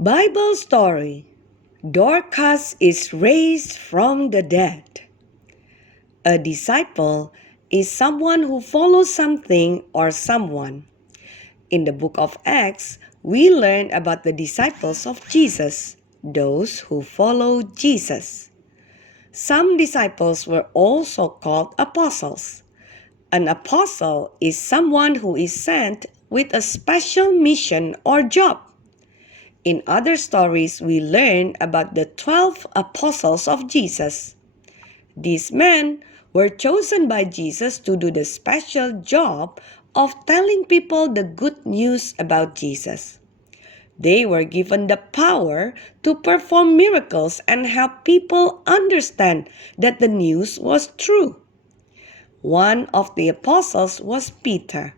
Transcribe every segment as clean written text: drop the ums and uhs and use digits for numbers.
Bible story. Dorcas is raised from the dead. A disciple is someone who follows something or someone. In the book of Acts, we learn about the disciples of Jesus, those who follow Jesus. Some disciples were also called apostles. An apostle is someone who is sent with a special mission or job. In other stories, we learn about the 12 apostles of Jesus. These men were chosen by Jesus to do the special job of telling people the good news about Jesus. They were given the power to perform miracles and help people understand that the news was true. One of the apostles was Peter,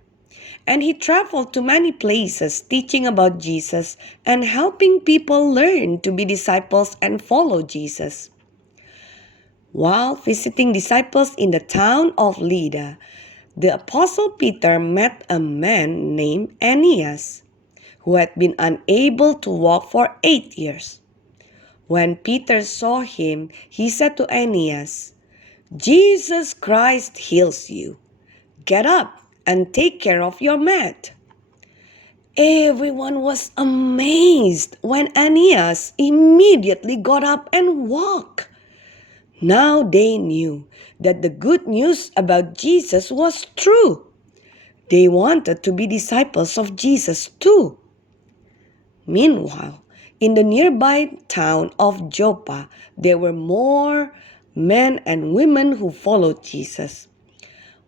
and he traveled to many places teaching about Jesus and helping people learn to be disciples and follow Jesus. While visiting disciples in the town of Lydda, the apostle Peter met a man named Aeneas, who had been unable to walk for 8 years. When Peter saw him, he said to Aeneas, "Jesus Christ heals you. Get up and take care of your mat." Everyone was amazed when Aeneas immediately got up and walked. Now they knew that the good news about Jesus was true. They wanted to be disciples of Jesus too. Meanwhile, in the nearby town of Joppa, there were more men and women who followed Jesus.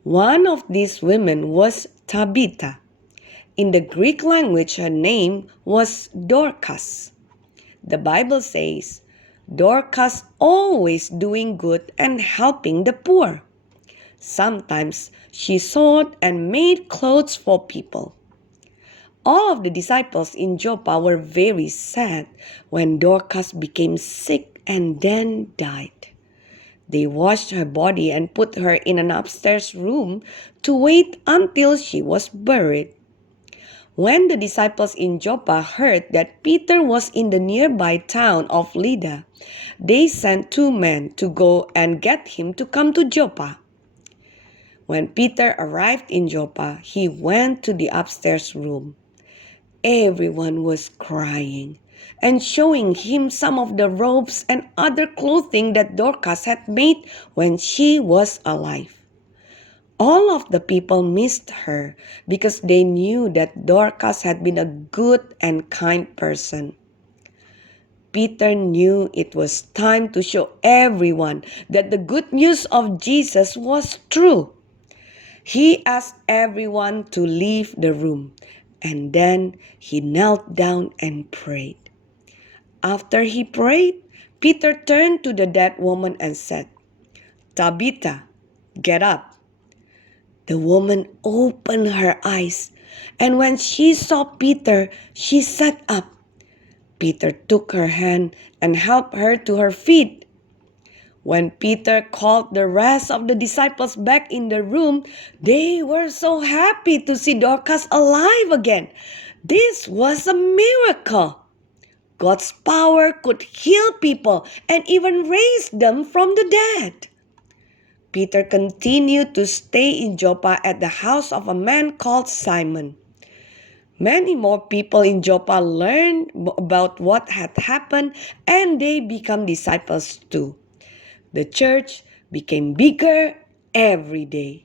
One of these women was Tabitha. In the Greek language, her name was Dorcas. The Bible says, Dorcas always doing good and helping the poor. Sometimes she sewed and made clothes for people. All of the disciples in Joppa were very sad when Dorcas became sick and then died. They washed her body and put her in an upstairs room to wait until she was buried. When the disciples in Joppa heard that Peter was in the nearby town of Lydda, they sent 2 men to go and get him to come to Joppa. When Peter arrived in Joppa, he went to the upstairs room. Everyone was crying and showing him some of the robes and other clothing that Dorcas had made when she was alive. All of the people missed her because they knew that Dorcas had been a good and kind person. Peter knew it was time to show everyone that the good news of Jesus was true. He asked everyone to leave the room, and then he knelt down and prayed. After he prayed, Peter turned to the dead woman and said, "Tabitha, get up." The woman opened her eyes, and when she saw Peter, she sat up. Peter took her hand and helped her to her feet. When Peter called the rest of the disciples back in the room, they were so happy to see Dorcas alive again. This was a miracle. God's power could heal people and even raise them from the dead. Peter continued to stay in Joppa at the house of a man called Simon. Many more people in Joppa learned about what had happened and they became disciples too. The church became bigger every day.